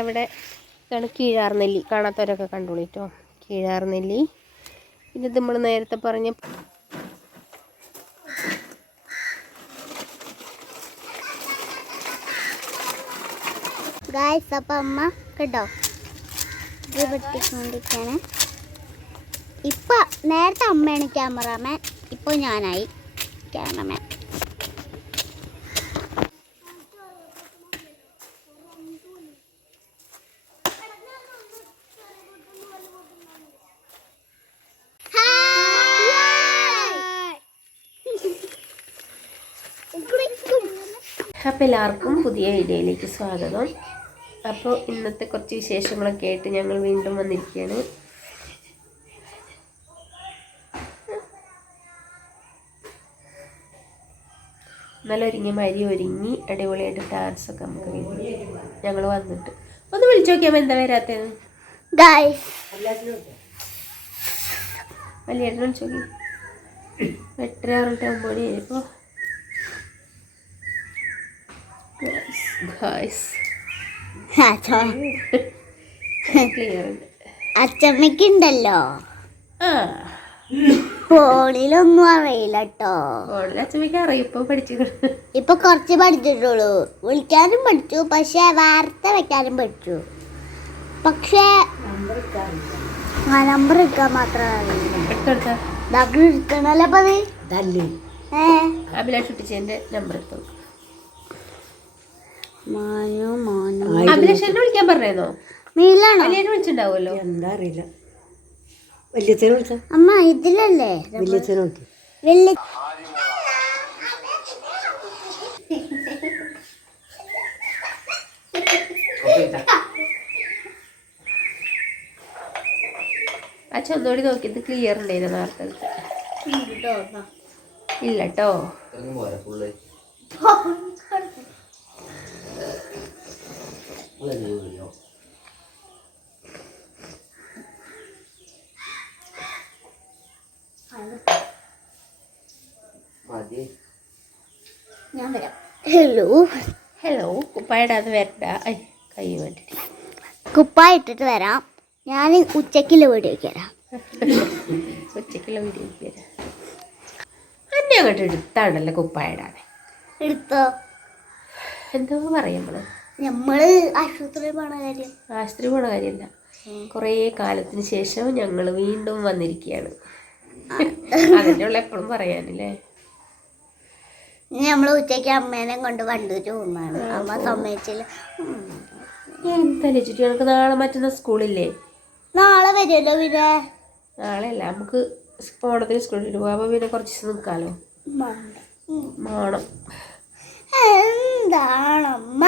അവിടെ ഇതാണ് കീഴാർനെല്ലി. കാണാത്തവരൊക്കെ കണ്ടോളിട്ടോ കീഴാർനെല്ലി. പിന്നെ നമ്മൾ നേരത്തെ പറഞ്ഞ ഗായ്സ് അമ്മ കേട്ടോ ഇത് വെട്ടിക്കൊണ്ടിരിക്കാണ്. ഇപ്പൊ നേരത്തെ അമ്മയാണ് ക്യാമറാമാൻ ഇപ്പൊ ഞാനായി ക്യാമറമാൻ. അപ്പോൾ എല്ലാവർക്കും പുതിയ വീഡിയോയിലേക്ക് സ്വാഗതം. അപ്പോൾ ഇന്നത്തെ കുറച്ച് വിശേഷങ്ങളൊക്കെ ആയിട്ട് ഞങ്ങൾ വീണ്ടും വന്നിരിക്കുകയാണ്. നല്ല ഒരുങ്ങി മരി ഒരുങ്ങി അടിപൊളിയായിട്ട് ഡാൻസൊക്കെ നമുക്ക് ഞങ്ങൾ വന്നിട്ട്. ഒന്ന് വിളിച്ചു നോക്കിയാൽ എന്താ വരാത്തത്? വലിയ വിളിച്ചു നോക്കി. എട്ടര ആറ് ഒമ്പത് മണി ഗായ്സ് ക്ലിയർ ഉണ്ട് അച്ചമ്മയ്ക്കുണ്ടല്ലോ. ആ. ഫോണിലൊന്നും അറിയില്ല കേട്ടോ ഫോണിൽ അച്ഛമ്മയ്ക്ക് അറിയും. ഇപ്പം പഠിച്ചു ഇപ്പൊ കുറച്ച് പഠിച്ചിട്ടുള്ളൂ. വിളിക്കാനും പഠിച്ചു. പക്ഷെ വാർത്ത വെക്കാനും പഠിച്ചു. പക്ഷേ ആ നമ്പർ എടുക്കാൻ മാത്രം അറിയില്ല. എടുക്കണല്ലോ അപ്പൊ ഏ? അഭിലാഷ് കുട്ടിച്ചേന്റെ നമ്പർ എടുത്തു മാനു വിളിക്കാൻ നീലാണോ? വിളിച്ചിട്ടുണ്ടാവുമല്ലോ. എന്താ അറിയില്ല. വലിയച്ഛനെ വിളിച്ച? അമ്മ ഇതിലല്ലേ? വലിയച്ഛനെ വിളിക്കും. വലിയ അച്ഛൻ ഒന്നുകൂടി നോക്കിയത് ക്ലിയർ ഉണ്ടായിരുന്നു നേരത്തെ. ഇല്ല കേട്ടോ. ഞാൻ വരാം. ഹലോ ഹലോ കുപ്പായിടാതെ വരണ്ട. ഐ കൈ വേണ്ടി. കുപ്പായ ഇട്ടിട്ട് വരാം. ഞാൻ ഉച്ചക്കുള്ള വീട്ടിലേക്ക് വരാം. ഉച്ചക്കുള്ള വീഡിയോ വരാം. അന്നെ അങ്ങോട്ട് എടുത്താണല്ലോ കുപ്പായിടാതെ എടുത്തോ? എന്തോ പറയാം നമ്മൾ ആശുപത്രിയിൽ പോണ കാര്യം. ആശുപത്രി പോണ കാര്യമല്ല കുറേ കാലത്തിന് ശേഷം ഞങ്ങൾ വീണ്ടും വന്നിരിക്കുകയാണ് അതിന്റെ ഉള്ള എപ്പോഴും പറയാനല്ലേ? നമ്മൾ ഉച്ചയ്ക്ക് അമ്മേനെ കൊണ്ട് വണ്ടൂര് പോകുന്നതാണ് അമ്മ സമ്മതിച്ചില്ല. എന്തായാലും ഞങ്ങൾക്ക് നാളെ മറ്റുന്ന സ്കൂളില്ലേ? നാളെ വരുമല്ലോ പിന്നെ. നാളെ അല്ല നമുക്ക് ഓണത്തിന് സ്കൂളിൽ പോകാം അപ്പോൾ പിന്നെ കുറച്ച് ദിവസം നിൽക്കാമല്ലോ മാണം. ഉം. എന്താണമ്മ?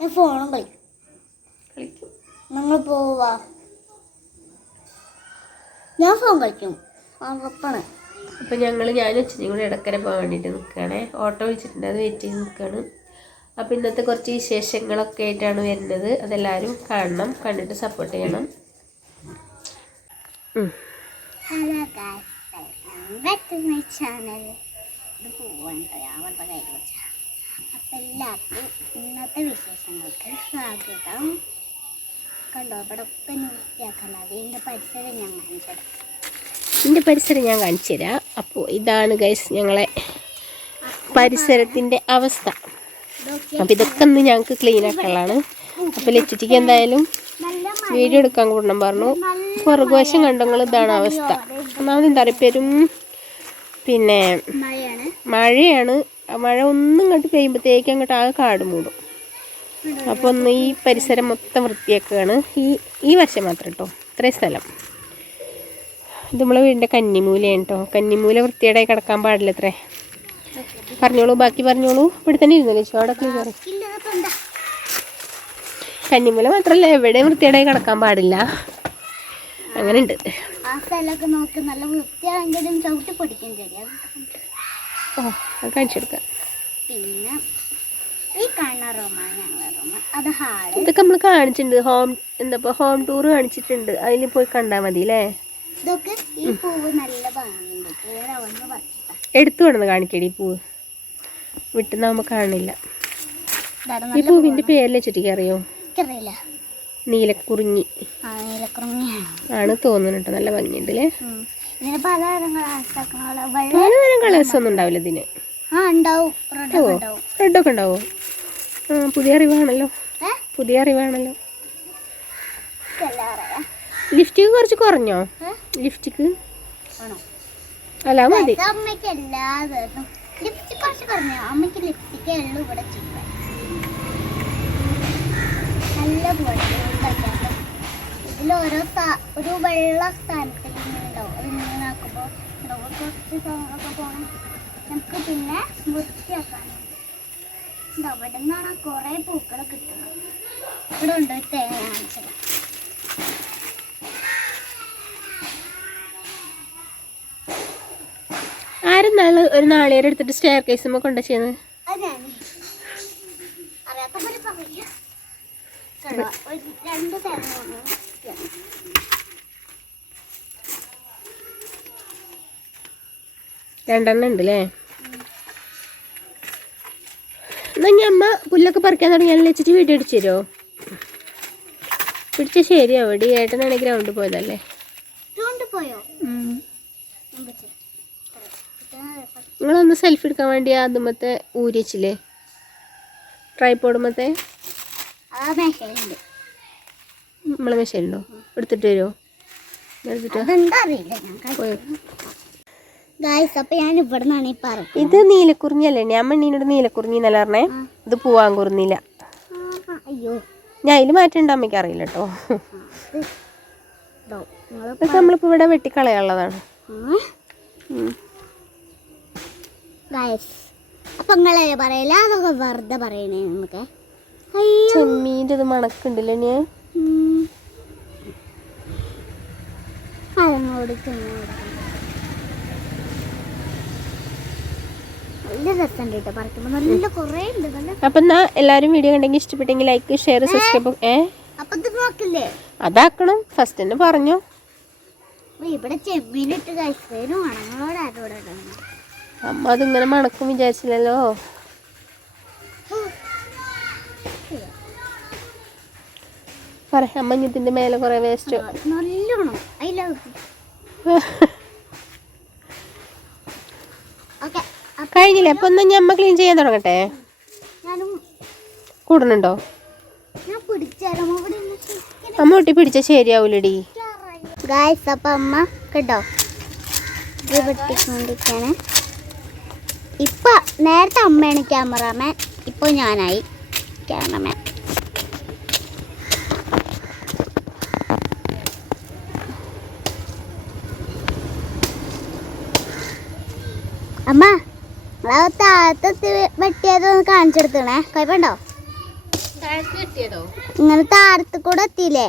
ഫോണും കളിക്കും കളിക്കും. നമ്മൾ പോവാ. ഞാൻ ഫോൺ കളിക്കും. ഉറപ്പാണ്. അപ്പം ഞങ്ങൾ ഞാനും അച്ഛനും കൂടി ഇടക്കര പോകാൻ വേണ്ടിയിട്ട് നിൽക്കുകയാണേ ഓട്ടോ വിളിച്ചിട്ടുണ്ട് അത് വെയിറ്റ് ചെയ്ത് നിൽക്കുകയാണ് അപ്പോൾ ഇന്നത്തെ കുറച്ച് വിശേഷങ്ങളൊക്കെ ആയിട്ടാണ് വരുന്നത്. അതെല്ലാവരും കാണണം കണ്ടിട്ട് സപ്പോർട്ട് ചെയ്യണം. Hello guys welcome back to my channel ഇത് പോവാണ് കേട്ടോ ഞാൻ അപ്പം എല്ലാവർക്കും ഇന്നത്തെ വിശേഷങ്ങൾക്ക് സ്വാഗതം. കണ്ടോ ഇവിടെ ഒക്കെ വൃത്തിയാക്കല്ല അതിന്റെ പരിസരം ഞാൻ കാണിച്ചത് ഇതിന്റെ പരിസരം ഞാൻ കാണിച്ചു തരാം. അപ്പോൾ ഇതാണ് ഗൈസ് ഞങ്ങളെ പരിസരത്തിന്റെ അവസ്ഥ. അപ്പം ഇതൊക്കെ ഒന്ന് ഞങ്ങൾക്ക് ക്ലീൻ ആക്കാനുള്ളതാണ്. അപ്പോൾ ലച്ചിറ്റിക്ക് എന്തായാലും വീഡിയോ എടുക്കാൻ കൂടണം പറഞ്ഞു. പുറകുവശം കണ്ടങ്ങൾ ഇതാണ് അവസ്ഥ. ഒന്നാമത് എന്താ പറയുക പെരും പിന്നെ മഴയാണ്. മഴ ഒന്നും ഇങ്ങോട്ട് പെയ്യുമ്പോഴത്തേക്ക് അങ്ങോട്ട് ആകെ കാട് മൂടും. അപ്പോൾ ഒന്ന് ഈ പരിസരം മൊത്തം വൃത്തിയാക്കുകയാണ് ഈ ഈ വർഷം മാത്രം കേട്ടോ ഇത്രയും സ്ഥലം. ഇത് നമ്മളെ വീടിന്റെ കന്നിമൂലയാണ് കേട്ടോ കന്നിമൂല വൃത്തിയേടായി കിടക്കാൻ പാടില്ല അത്രേ. പറഞ്ഞോളൂ ബാക്കി പറഞ്ഞോളൂ. ഇവിടെ തന്നെ ഇരുന്നല്ലേ ചോടെ ക്ലിയർ കന്നിമൂല മാത്രമല്ല എവിടെയും വൃത്തിയേടായി കിടക്കാൻ പാടില്ല. അങ്ങനെ ഉണ്ട് ആ സ്ഥലമൊക്കെ നോക്കി. നല്ല വൃത്തിയാണെങ്കിലും ചവിട്ടി ചെടി ഓ അത് കഴിച്ചെടുക്കാം പിന്നെ ഈ കാണുന്ന റൂമാണ് ഞങ്ങളുടെ റൂം അത് ഹാൾ. ഇതൊക്കെ നമ്മൾ കാണിച്ചിട്ടുണ്ട്. ഹോം എന്താ ഹോം ടൂർ കാണിച്ചിട്ടുണ്ട്. അതിൽ പോയി കണ്ടാൽ മതി അല്ലേ ഇതൊക്കെ ഈ പൂവ് നല്ല ഭംഗിയുണ്ട്. എടുത്തു കൊണ്ടുവന്ന് കാണിക്കടി പൂവ്. വിട്ടുന്നാകുമ്പോൾ കാണില്ല ഈ പൂവിന്റെ പേരിലെ ചുറ്റിക്ക് അറിയോ? നീലക്കുറിഞ്ഞി ആണ് തോന്നുന്നുണ്ട്. നല്ല ഭംഗിയുണ്ട് അല്ലേ ഇതിന് പലതരം കളേഴ്സ് ഒന്നും ഉണ്ടാവില്ല ഇതിന്. ആ ഉണ്ടാവും. റെഡൊക്കെ ഉണ്ടാവോ. ആ പുതിയ അറിവാണല്ലോ. പുതിയ അറിവാണല്ലോ. ലിഫ്റ്റിക്ക് കുറച്ച് കുറഞ്ഞോ? ലിഫ്റ്റിക്ക് അല്ല മതി. ഇതിൽ ഓരോ ഒരു വെള്ള കുറച്ച് കുറച്ച് പോകണം നമുക്ക് പിന്നെ വൃത്തിയാക്കാനുണ്ട് ഇത് അവിടെ നിന്നാണ് കുറേ പൂക്കൾ കിട്ടുന്നത്? ഇവിടെ ഉണ്ട് തേങ്ങ കാണിച്ചത്. ആരും നാൾ ഒരു നാളികേരം എടുത്തിട്ട് സ്റ്റെയർ കേസുമ്പോൾ കൊണ്ട ചെയ്യുന്നത് രണ്ട് തേങ്ങ രണ്ടെണ്ണം ഉണ്ട് അല്ലേ എന്നാ ഞാൻ അമ്മ പുല്ലൊക്കെ പറിക്കാൻ തുടങ്ങിയാൽ വെച്ചിട്ട് വീഡിയോ അടിച്ചു തരുമോ പിടിച്ച ശരിയാവും. ഡി ഏട്ടനാണ് ഗ്രൗണ്ടിൽ പോയതല്ലേ. നിങ്ങളൊന്ന് സെൽഫി എടുക്കാൻ വേണ്ടി ആദ്യമത്തെ ഊരിച്ചില്ലേ ട്രൈപ്പോടുമത്തെ നമ്മളെ മെഷീനുണ്ടോ എടുത്തിട്ട് വരുമോ എടുത്തിട്ട് പോയോ. ഗായ്സ് അപ്പൊ ഞാൻ ഇവിടെ നിന്നാണ് ഈ പറ ഇത് നീലക്കുറിഞ്ഞല്ലേ ഞാൻ മണ്ണീനോട് നീലക്കുറിഞ്ഞി എന്നല്ല പറഞ്ഞേ? ഇത് പൂവാൻ കുറുന്നില്ല അയ്യോ. ഞാൻ അതിൽ മാറ്റം അമ്മയ്ക്ക് അറിയില്ല കേട്ടോ നമ്മളിപ്പോ നിങ്ങൾ ഇതൊക്കെ നമ്മളിപ്പോൾ ഇവിടെ വെട്ടിക്കളയാനുള്ളതാണ്. ഉം. ഗായ്സ് അപ്പൊ നിങ്ങളെ പറയില്ല? അതൊക്കെ വെറുതെ പറയണേ നമുക്ക് അയ്യോ. ചെമ്മീന്റെ ഇത് മണക്കുണ്ടല്ലേ ഞാൻ തിന്നു കൊടുക്കണം. നല്ല രസമുണ്ട് കേട്ടോ പറിക്കുമ്പോൾ നല്ല കുറേ ഉണ്ട്. നല്ല അപ്പം എന്നാ എല്ലാവരും വീഡിയോ കണ്ടെങ്കിൽ ഇഷ്ടപ്പെട്ടെങ്കിൽ ലൈക്ക് ഷെയർ സബ്സ്ക്രൈബ് ഏ? അപ്പൊ ഇത് നോക്കില്ലേ? അതാക്കണം. ഫസ്റ്റ് തന്നെ പറഞ്ഞു. അപ്പൊ ഇവിടെ ചെമ്മീനിട്ട് കഴിച്ചതിനും അണങ്ങളോട് ആരോടെ അമ്മ അതിങ്ങനെ മണക്കും വിചാരിച്ചില്ലല്ലോ. പറ അമ്മ ഇതിന്റെ മേലെ കുറെ വേസ്റ്റ് നല്ലോണം ലവ് ഓക്കെ കഴിഞ്ഞില്ലേ? അപ്പൊ എന്നാ ഞമ്മ അമ്മ ക്ലീൻ ചെയ്യാൻ തുടങ്ങട്ടെ. കൂടുന്നുണ്ടോ? അമ്മ ഒട്ടി പിടിച്ച ശരിയാവൂലടി. ഗായ്സ് അപ്പൊ അമ്മ കേട്ടോ. ഇത് വെട്ടിക്കൊണ്ടിരിക്കാണ്. ഇപ്പൊ നേരത്തെ അമ്മയാണ് ക്യാമറാമാൻ ഇപ്പൊ ഞാനായി ക്യാമറമാൻ അമ്മ നിങ്ങളാ താഴത്തെ വെട്ടിയതൊന്ന് കാണിച്ചെടുത്തണേ കുഴപ്പമുണ്ടോ ഇങ്ങനെ താഴത്ത് കൂടെ എത്തിയില്ലേ?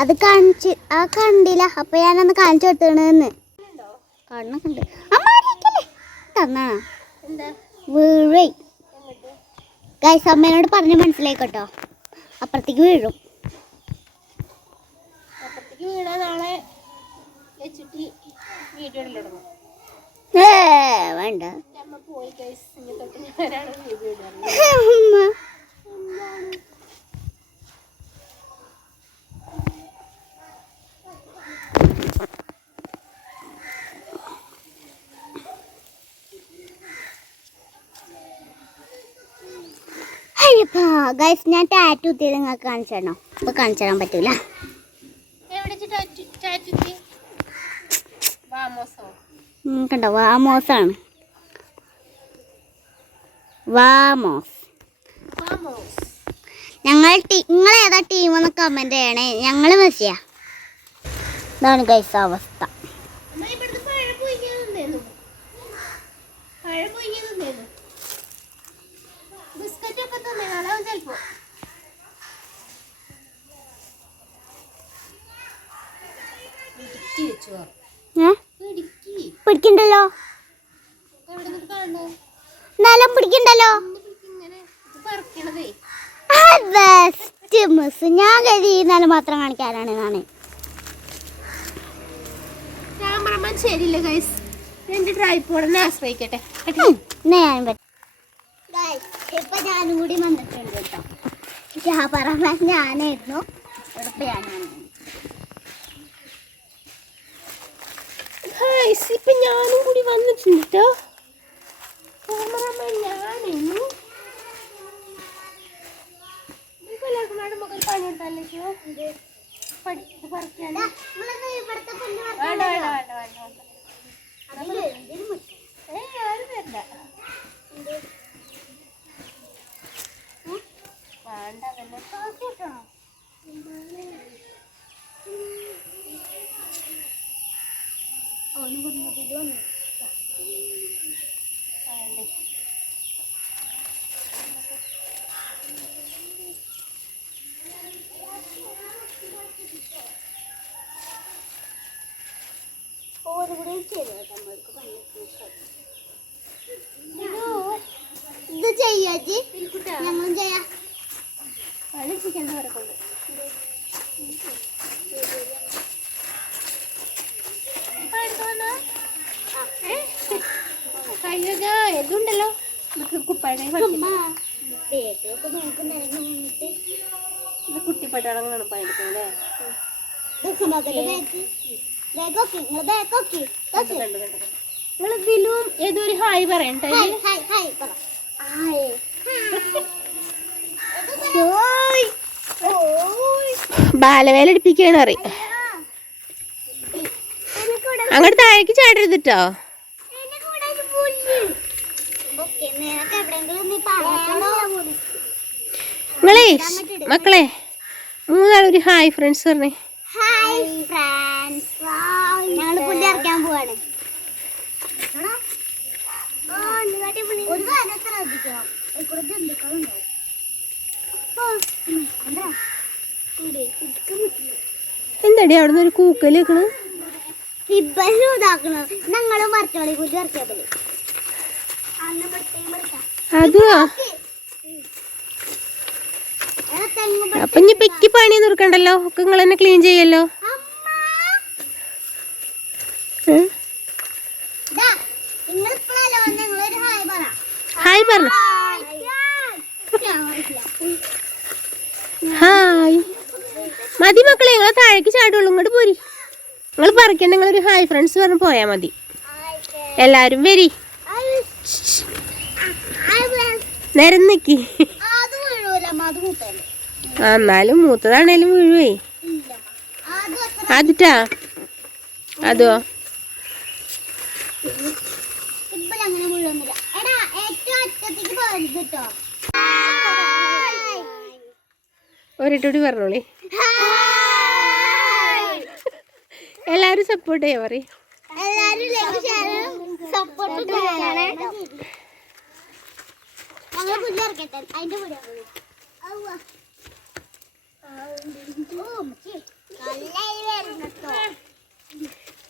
അത് കാണിച്ച് ആ കണ്ടില്ല. അപ്പൊ ഞാനൊന്ന് കാണിച്ചു കൊടുത്തണെന്ന്. കണ്ണൊക്കെ വീഴേ. ഗൈസ് അമ്മേനോട് പറഞ്ഞ് മനസ്സിലായിക്കോട്ടോ. അപ്പുറത്തേക്ക് വീഴും. വീണാ നാളെ വെച്ചിട്ട് വേണ്ട. പോയി ഗൈസ് ഇനി തൊട്ട് ഞാനാണ് വീഡിയോ ഇടുന്നത് അമ്മ. അയ്യപ്പാ ഗൈസ് ഞാൻ ടാറ്റു കുത്തിയത് നിങ്ങൾക്ക് കാണിച്ചു തരണോ? ഇപ്പൊ കാണിച്ചു തരാൻ പറ്റൂല. കണ്ടോ? വാമോസാണ്. വാമോസ് വാമോസ് ഞങ്ങൾ നിങ്ങൾ ഏതാ ടീം എന്ന് കമന്റ് ചെയ്യണേ. ഞങ്ങൾ മെസ്സിയാ ഇതാണ് ഗൈസ് അവസ്ഥ. പിടിക്കണ്ടല്ലോ എവിടെ നിന്ന് എന്നാലും പിടിക്കണ്ടല്ലോ? ബെസ്റ്റ് മിസ് ഞാൻ കരുതി മാത്രം കാണിക്കാനാണ് ക്യാമറമാൻ ശരിയില്ല ഗൈസ് എന്റെ ട്രൈപ്പോഡിനെ ആശ്രയിക്കട്ടെ. ഞാൻ ഞാനും പറ്റും ഇപ്പൊ ഞാനും കൂടി വന്നിട്ടുണ്ട് കേട്ടോ. ക്യാമറമാൻ ഞാനായിരുന്നു. ഞാനാണ് ഇപ്പൊ ഞാനും കൂടി വന്നിട്ടുണ്ട് കേട്ടോ ക്യാമറമാൻ ഞാനായിരുന്നു ഇപ്പൊ എല്ലാവർക്കും വേണ്ട മക്കൾ പണിയെടുത്താലോ പഠിച്ച് പറിക്കാണ് ഇവിടുത്തെ പുല്ല് വേണ്ട വേണ്ട വേണ്ട വേണ്ട വേണ്ട അതിൽ എന്തിനു മുറ്റം? ഏയ് ആരും തരണ്ട വേണ്ട തന്നെ കാശ് കിട്ടണോ? ഓന് കുടുംബത്തിൽ വന്നു. ഓര് കൂടെ ചെയ്തു നമ്മൾക്ക് സ്ഥലം. ഇത് ചെയ്യാജി ഞങ്ങളും ചെയ്യാം കളിപ്പിക്കണ്ട വരെ കൊണ്ട് കയ്യൊക്കെ ഇതുണ്ടല്ലോ കുപ്പാടെ നോക്കുന്നുണ്ടെങ്കിൽ വന്നിട്ട് ഇത് കുട്ടിപ്പട്ടാളങ്ങളാണ് പണിയെടുക്കുന്നത് ബസ്സിനകത്ത് ഇതിലും ഏതൊരു ഹായ് പറയണ്ട ഹായ് ഹായ് ഹായ് പറ. ഹായ്. ബാലവേല എടുപ്പിക്കുകയാണ് അറിയാം അങ്ങോട്ട് താഴേക്ക് ചാടരുതിട്ടോ. നിങ്ങളേ മക്കളെ മൂന്നാളൊരു ഹായ് ഫ്രണ്ട്സ് പറഞ്ഞേ. ഹായ് ഫ്രണ്ട്സ് പോവാണ് ഒരു കാര്യം ശ്രദ്ധിക്കണം? ഇവിടെ ജന്തുക്കളുണ്ടാവും എന്താടി അവിടെ നിന്ന് ഒരു കൂക്കൽ വെക്കണ് ഇതാക്കണം. ഞങ്ങൾ മരത്തോളി അപ്പൊ ഇനി പെക്കി പണി നിർക്കണ്ടല്ലോ? ഒക്കെ നിങ്ങൾ തന്നെ ക്ലീൻ ചെയ്യല്ലോ ഏ? നിങ്ങൾ ഇപ്പോഴല്ലോ നിങ്ങളൊരു ഹായ് പറ. ഹായ് പറഞ്ഞു ഹായ്. മതി മക്കളെ നിങ്ങളെ താഴേക്ക് ചാടുള്ളൂ ഇങ്ങോട്ട് പോരി. നിങ്ങൾ പറിക്കണ്ട നിങ്ങളൊരു ഹായ് ഫ്രണ്ട്സ് പറഞ്ഞ് പോയാൽ മതി. എല്ലാവരും വരി. നേരം നിക്കി. അത് വീഴൂല അത് മൂത്തല്ലേ ആ, എന്നാലും മൂത്തതാണേലും വീഴുവേ അതിട്ടാ അതോ ഇപ്പൊ അങ്ങനെ മുഴുവന്നില്ല എടാ ഏറ്റവും അറ്റത്തേക്ക് പോകരുത് കേട്ടോ. ഒരിട്ടൂടി പറഞ്ഞോളി. സപ്പോർട്ട് പറയും. എല്ലാരും സപ്പോർട്ട് ചെയ്യണേ പറ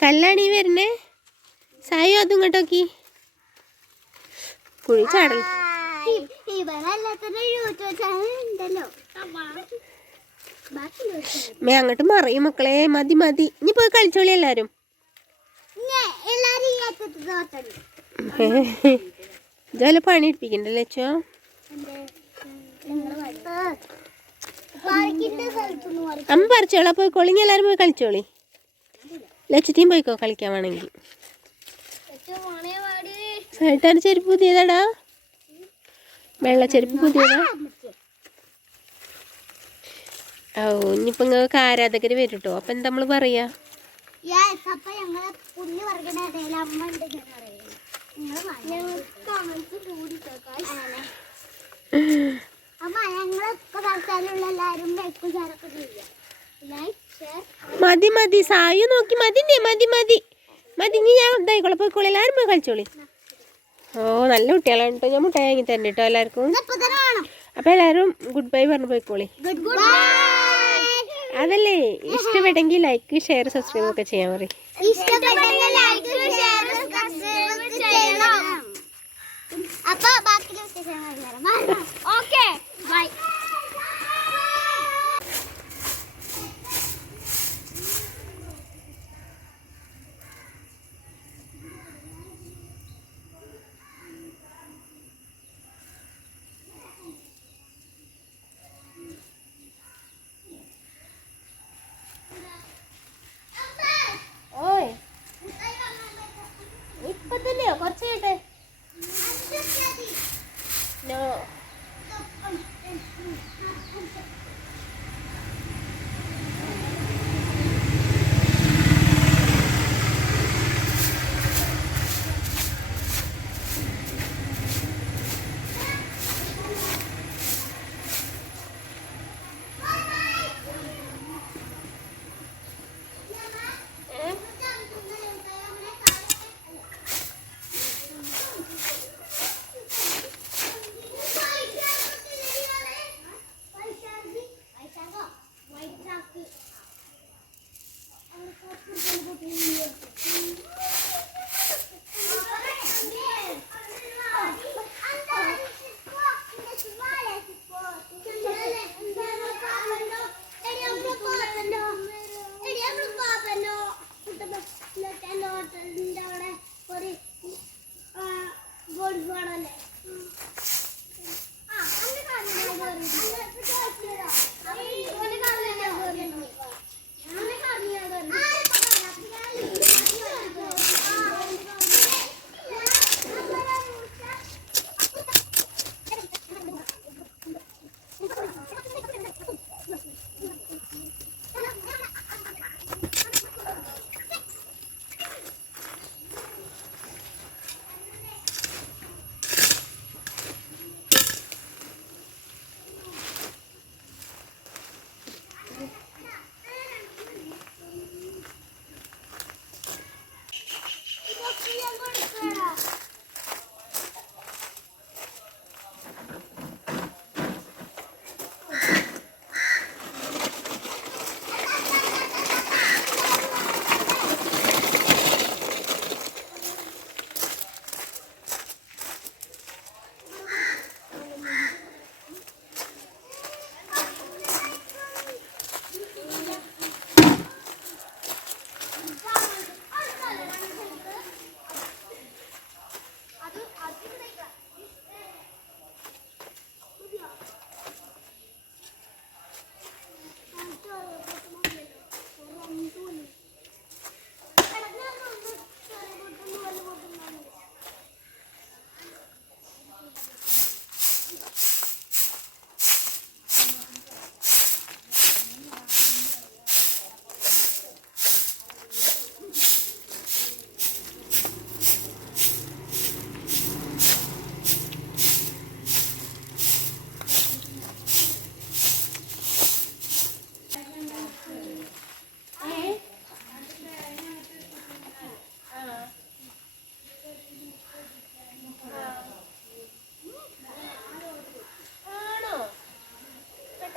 കല്ലാണ് ഈ വരുന്നേ? സായോ അതും ഇങ്ങോട്ടോക്കി കുഴി ചാടൽ. മേ അങ്ങോട്ട് മറിയും മക്കളെ. മതി മതി. ഇനി പോയി കളിച്ചോളി എല്ലാരും. ഇതുപോലെ പണി എടുപ്പിക്കണ്ടല്ലേ ചോ അമ്മ പറിച്ചോളാ. പോയിക്കോളി. ഇനി എല്ലാരും പോയി കളിച്ചോളി. ലക്ഷത്തെയും പോയിക്കോ കളിക്കാൻ വേണമെങ്കിൽ. സൈട്ടാന്റെ ചെരുപ്പ് പുതിയതാടാ. വെള്ള ചെരുപ്പ് പുതിയതാ. ഓ ഇനിയിപ്പോ നിങ്ങൾക്ക് ആരാധകര് വരും കേട്ടോ അപ്പൊ എന്താ നമ്മൾ പറയാ? മതി മതി. സായു നോക്കി മതി മതി മതി. മതി ഇനി ഞാൻ എന്തായിക്കോളെ പോയിക്കോളെ എല്ലാവരും പോയി കളിച്ചോളി. ഓ നല്ല കുട്ടികളാണ് കേട്ടോ. ഞാൻ മുട്ടായി വാങ്ങി തരണ്ട കേട്ടോ എല്ലാവർക്കും. ഇപ്പൊ തന്നെ വേണം അപ്പൊ എല്ലാവരും ഗുഡ് ബൈ പറഞ്ഞു പോയിക്കോളി ഗുഡ് ഗുഡ് ബൈ അതല്ലേ ഇഷ്ടപ്പെട്ടെങ്കിൽ ലൈക്ക് ഷെയർ സബ്സ്ക്രൈബ് ഒക്കെ ചെയ്യാൻ പറയും. ഇഷ്ടപ്പെട്ടെങ്കിൽ ലൈക്ക് ഷെയർ സബ്സ്ക്രൈബ് ചെയ്യണം. അപ്പൊ ബാക്കി ഓക്കെ ബൈ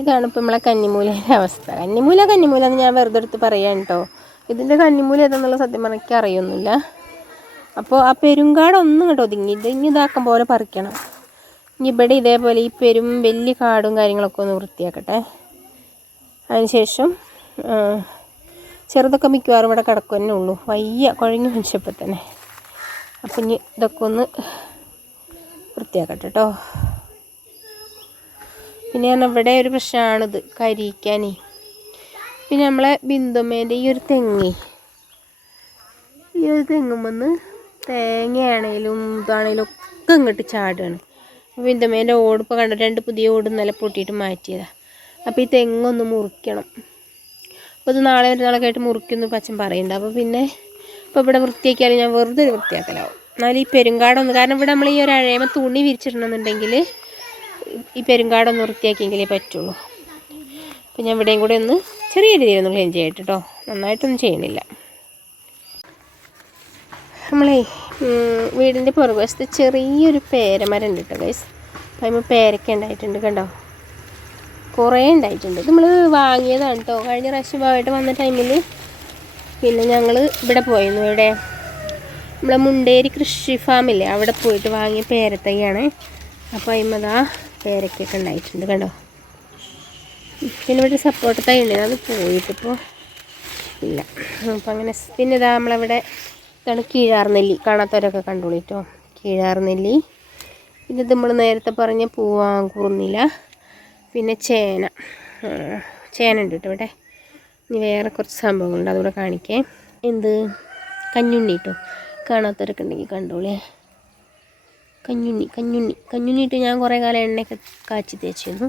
ഇതാണ് ഇപ്പോൾ നമ്മളെ കന്നിമൂലയുടെ അവസ്ഥ. കന്നിമൂല കന്നിമൂല എന്ന് ഞാൻ വെറുതെ എടുത്ത് പറയാൻ കേട്ടോ ഇതിന്റെ കന്നിമൂല ഏതെന്നുള്ള സത്യം പറഞ്ഞാൽ അറിയൊന്നുമില്ല. അപ്പോൾ ആ പെരുങ്കാട് ഒന്നും കേട്ടോ ഒതുങ്ങി. ഇത് ഇനി ഇതാക്കം പോലെ പറിക്കണം. ഇനി ഇവിടെ ഇതേപോലെ ഈ പെരും വലിയ കാടും കാര്യങ്ങളൊക്കെ ഒന്ന് വൃത്തിയാക്കട്ടെ. അതിനുശേഷം ചെറുതൊക്കെ മിക്കവാറും ഇവിടെ കിടക്കുക തന്നെ ഉള്ളൂ. വയ്യ കുഴഞ്ഞു മനുഷ്യപ്പോൾ തന്നെ അപ്പം ഇനി ഇതൊക്കെ ഒന്ന് വൃത്തിയാക്കട്ടെ കേട്ടോ പിന്നെ ഇവിടെ ഒരു പ്രശ്നമാണിത് കരിക്കാനേ. പിന്നെ നമ്മളെ ബിന്ദുമേന്റെ ഈ ഒരു തെങ്ങി. ഈ ഒരു തെങ്ങുമെന്ന് തേങ്ങയാണേലും ഇതാണേലും ഒക്കെ ഇങ്ങോട്ട് ചാടുകയാണ് അപ്പോൾ ബിന്ദുമ്മേന്റെ ഓട് ഇപ്പോൾ കണ്ട രണ്ട് പുതിയ ഓട് ഇന്നലെ പൊട്ടിയിട്ട് മാറ്റിയതാണ് അപ്പോൾ ഈ തെങ്ങൊന്ന് മുറിക്കണം. അപ്പോൾ ഇത് നാളെ മറ്റന്നാളൊക്കെ ആയിട്ട് മുറിക്കുന്നു പച്ചൻ പറയുന്നുണ്ട് അപ്പോൾ പിന്നെ ഇപ്പോൾ ഇവിടെ വൃത്തിയാക്കിയാലും ഞാൻ വെറുതെ ഒരു വൃത്തിയാക്കലാവും. എന്നാലും ഈ പെരുങ്കാടൊന്ന് കാരണം ഇവിടെ നമ്മൾ ഈ ഒരു അഴയമ തുണി വിരിച്ചിടണമെന്നുണ്ടെങ്കിൽ ഈ പെരുങ്കാടൊന്ന് വൃത്തിയാക്കിയെങ്കിലേ പറ്റുള്ളൂ. അപ്പോൾ ഞാൻ ഇവിടെയും കൂടെ ഒന്ന് ചെറിയ രീതിയിലൊന്ന് ക്ലീൻ ചെയ്യട്ടെ കേട്ടോ നന്നായിട്ടൊന്നും ചെയ്യണില്ല നമ്മളെ വീടിന്റെ പുറകുവശത്ത് ചെറിയൊരു പേരമരം ഉണ്ട് കേട്ടോ ഗൈസ് അപ്പം പേരക്ക ഉണ്ടായിട്ടുണ്ട് കണ്ടോ? കുറേ ഉണ്ടായിട്ടുണ്ട്. ഇത് നമ്മൾ വാങ്ങിയതാണ് കേട്ടോ കഴിഞ്ഞ പ്രാവശ്യം പോയിട്ട് വന്ന ടൈമിൽ പിന്നെ ഞങ്ങൾ ഇവിടെ പോയിരുന്നു. ഇവിടെ നമ്മളെ മുണ്ടേരി കൃഷി ഫാമില്ലേ അവിടെ പോയിട്ട് വാങ്ങിയ പേരത്തൈയാണ് അപ്പോൾ അതിമതാ പേരക്കൊക്കെ ഉണ്ടായിട്ടുണ്ട് കണ്ടോ? പിന്നെ ഇവിടെ സപ്പോർട്ട് തൈ ഉണ്ട്. അത് പോയിട്ടിപ്പോൾ ഇല്ല. അപ്പം അങ്ങനെ പിന്നെ ഇതാ നമ്മളവിടെ ഇതാണ് കീഴാർനെല്ലി. കാണാത്തവരൊക്കെ കണ്ടോളിട്ടോ കീഴാർനെല്ലി. പിന്നെ ഇത് നമ്മൾ നേരത്തെ പറഞ്ഞ പൂവാങ്കുറുന്നില. പിന്നെ ചേന. ചേന ഉണ്ട് കേട്ടോ ഇവിടെ. ഇനി വേറെ കുറച്ച് സംഭവങ്ങളുണ്ട് അതുകൂടെ കാണിക്കേ. എന്ത്? കഞ്ഞുണ്ണി കേട്ടോ കാണാത്തവരൊക്കെ ഉണ്ടെങ്കിൽ കണ്ടോളേ. കഞ്ഞുണ്ണി കഞ്ഞുണ്ണി കഞ്ഞുണ്ണിയിട്ട് ഞാൻ കുറേ കാലം എണ്ണയൊക്കെ കാച്ചി തേച്ചിരുന്നു.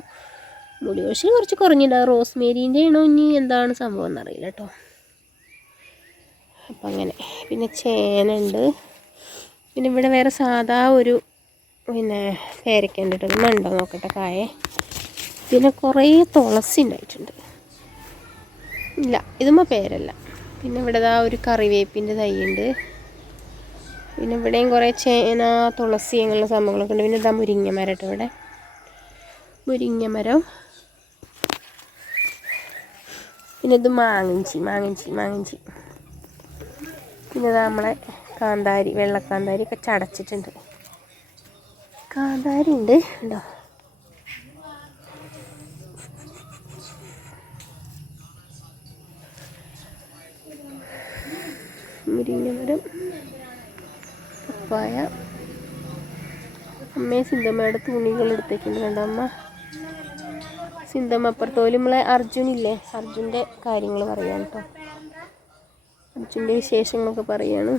മുടി പക്ഷേ കുറച്ച് കുറഞ്ഞില്ല. റോസ് മേരീന്റെ ആണോ ഇനി എന്താണ് സംഭവം എന്നറിയില്ല കേട്ടോ അപ്പം അങ്ങനെ. പിന്നെ ചേനുണ്ട്. പിന്നെ ഇവിടെ വേറെ സാധാ ഒരു പിന്നെ പേരക്ക ഉണ്ട് കേട്ടോ നോക്കട്ടെ കായ. പിന്നെ കുറേ തുളസി ഉണ്ടായിട്ടുണ്ട്. ഇല്ല ഇതുമ്മ പേരല്ല. പിന്നെ ഇവിടെ ആ ഒരു കറിവേപ്പിന്റെ തൈയുണ്ട് പിന്നെ ഇവിടെയും കുറേ ചേന തുളസി അങ്ങനെയുള്ള സംഭവങ്ങളൊക്കെ ഉണ്ട്. പിന്നെ ഇതാ മുരിങ്ങ മരം കേട്ടോ ഇവിടെ. മുരിങ്ങ മരം പിന്നെ ഇത് മാങ്ങഞ്ചി മാങ്ങഞ്ചി മാങ്ങഞ്ചി. പിന്നെ ഇതാ നമ്മളെ കാന്താരി വെള്ളക്കാന്താരി ഒക്കെ ചടച്ചിട്ടുണ്ട് കാന്താരി ഉണ്ട് ഉണ്ടോ മുരിങ്ങ മരം പപ്പായ അമ്മയെ സിന്ധമ്മയുടെ തുണികൾ എടുത്തേക്കുന്നു കണ്ടോ അമ്മ? സിന്ധമ്മ അപ്പുറത്തോലും നമ്മളെ അർജുനില്ലേ? അർജുന്റെ കാര്യങ്ങൾ പറയാം കേട്ടോ. അർജുന്റെ വിശേഷങ്ങളൊക്കെ പറയാണ്.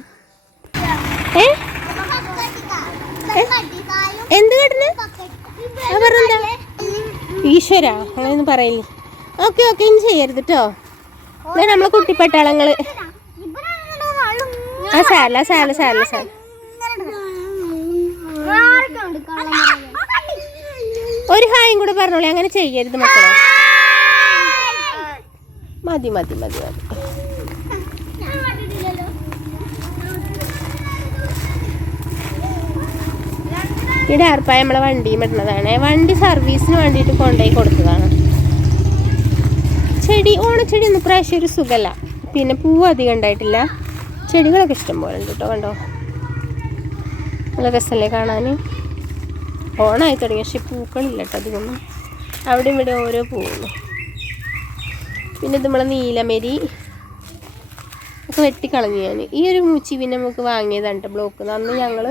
എന്ത് കേട്ടിന് ആ ഈശ്വര അങ്ങനെയൊന്നും പറയില്ലേ. ഓക്കെ ഓക്കെ ഇനി ചെയ്യരുത് കേട്ടോ നമ്മളെ കുട്ടിപ്പട്ടാളങ്ങൾ. ആ സാല സാല സാല സാല ഒരു ഹായും കൂടെ പറഞ്ഞോളി അങ്ങനെ ചെയ്യരുത് മക്കളെ. മതി മതി മതി മതി. ഇവിടെ അർപ്പായ നമ്മളെ വണ്ടിയും ഇടുന്നതാണ്. വണ്ടി സർവീസിന് വേണ്ടിയിട്ട് കൊണ്ടുപോയി കൊടുത്തതാണ്. ചെടി ഓണച്ചെടി ഒന്നും പ്രാവശ്യം ഒരു സുഖമല്ല. പിന്നെ പൂവ് അധികം ഉണ്ടായിട്ടില്ല. ചെടികളൊക്കെ ഇഷ്ടം പോലെ ഉണ്ട് കേട്ടോ കണ്ടോ? നല്ല രസമല്ലേ കാണാൻ? ഓണമായി തുടങ്ങി. പക്ഷെ പൂക്കളില്ല കേട്ടോ അധികമൊന്നും. അവിടെ ഇവിടെ ഓരോ പൂവുള്ളൂ പിന്നെ നമ്മളെ നീലമരി. ഒക്കെ വെട്ടിക്കളഞ്ഞു ഞാൻ ഈ ഒരു മൂച്ചി പിന്നെ നമുക്ക് വാങ്ങിയതാണ് ബ്ലോക്ക് അന്ന് ഞങ്ങൾ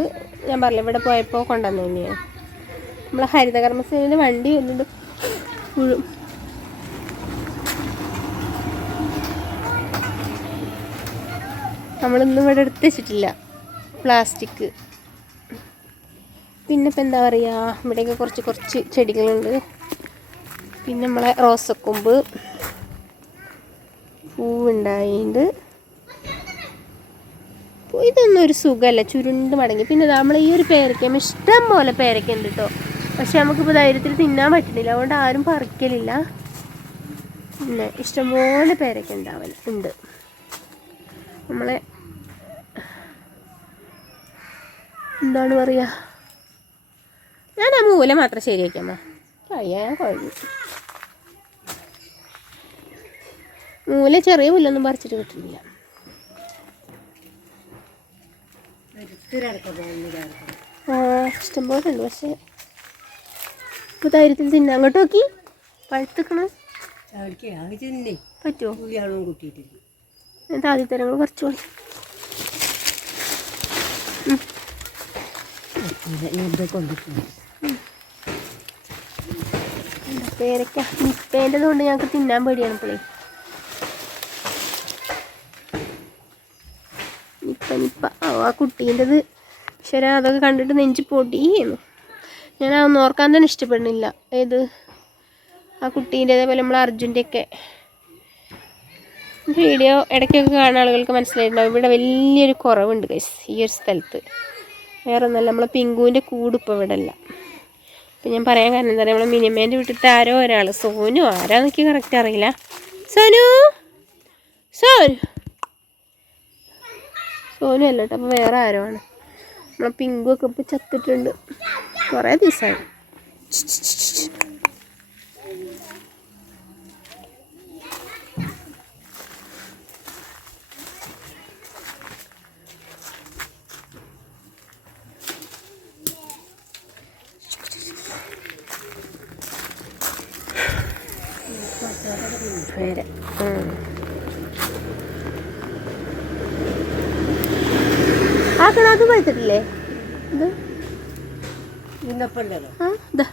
ഞാൻ പറഞ്ഞില്ല ഇവിടെ പോയപ്പോൾ കൊണ്ടുവന്നു തന്നെയാണ്. നമ്മളെ ഹരിതകർമ്മസേനയുടെ വണ്ടി വരുന്നുണ്ട് മുഴുവൻ നമ്മളിന്നും ഇവിടെ എടുത്ത് വെച്ചിട്ടില്ല. പ്ലാസ്റ്റിക്. പിന്നെ ഇപ്പം എന്താ പറയുക ഇവിടെയൊക്കെ കുറച്ച് കുറച്ച് ചെടികളുണ്ട്. പിന്നെ നമ്മളെ റോസക്കൊമ്പ് പൂവുണ്ടായിട്ടുണ്ട് ഇതൊന്നും ഒരു സുഖമല്ല ചുരുണ്ട് മടങ്ങി. പിന്നെ നമ്മൾ ഈ ഒരു പേരയ്ക്കമ്മ ഇഷ്ടം പോലെ പേരയ്ക്ക ഉണ്ട് കേട്ടോ പക്ഷെ നമുക്കിപ്പോൾ ധൈര്യത്തിൽ തിന്നാൻ പറ്റുന്നില്ല അതുകൊണ്ട് ആരും പറിക്കലില്ല. പിന്നെ ഇഷ്ടംപോലെ പേരയ്ക്ക ഉണ്ടാവൽ ഉണ്ട്. നമ്മളെ എന്താണ് പറയുക ഞാൻ ആ മൂല മാത്രം ശരിയാക്കിയമ്മ കഴിയാൻ കുഴഞ്ഞു. മൂല ചെറിയ പുല്ലൊന്നും പറിച്ചിട്ട് കിട്ടുന്നില്ല ആ ഇഷ്ടംപോലെ ഉണ്ട് പക്ഷേ. ഇപ്പോൾ തൈരത്തിൽ തിന്നെ. അങ്ങോട്ട് നോക്കി. പഴുത്തിക്കണേ. പറ്റുമോ എന്നിട്ട് ആദ്യത്തെ ഞങ്ങൾ കുറച്ചുകൂടി ഞാൻ കൊണ്ടിട്ടുണ്ട് പേരക്ക. നിപ്പേന്റെത് കൊണ്ട് ഞങ്ങൾക്ക് തിന്നാൻ പേടിയാണ് ഇപ്പോഴേ നിപ്പ നിപ്പ. ആ കുട്ടീന്റെത്. ശരി അതൊക്കെ കണ്ടിട്ട് നെഞ്ച് പൊടിയുന്നു ഞാൻ അതൊന്നും ഓർക്കാൻ തന്നെ ഇഷ്ടപ്പെടുന്നില്ല. ഏത്? ആ കുട്ടീന്റെ അതേപോലെ നമ്മൾ അർജുന്റെയൊക്കെ. വീഡിയോ ഇടയ്ക്കൊക്കെ കാണുന്ന ആളുകൾക്ക് മനസ്സിലായിട്ടുണ്ടാവും. ഇവിടെ വലിയൊരു കുറവുണ്ട് ഗൈസ് ഈ ഒരു സ്ഥലത്ത്. വേറെ ഒന്നല്ല നമ്മളെ പിങ്കുവിന്റെ കൂട് ഇപ്പോൾ ഇവിടെ അല്ല അപ്പം ഞാൻ പറയാൻ കാരണം എന്താ പറയുക നമ്മളെ മിനിമേന്റെ വീട്ടിലത്തെ ആരോ ഒരാൾ സോനു ആരാന്നൊക്കെ കറക്റ്റ് അറിയില്ല. സോനു? സോനു? സോനു അല്ല കേട്ടോ അപ്പോൾ വേറെ ആരോ ആണ്. നമ്മളെ പിങ്കുവൊക്കെ ഇപ്പോൾ ചത്തിട്ടുണ്ട്. കുറേ ദിവസമായി പേര. ആ ആക്കണ അത് പഴുത്തിട്ടില്ലേ? ഇത്? ഇന്നപ്പല്ലോ ആ ഇതാ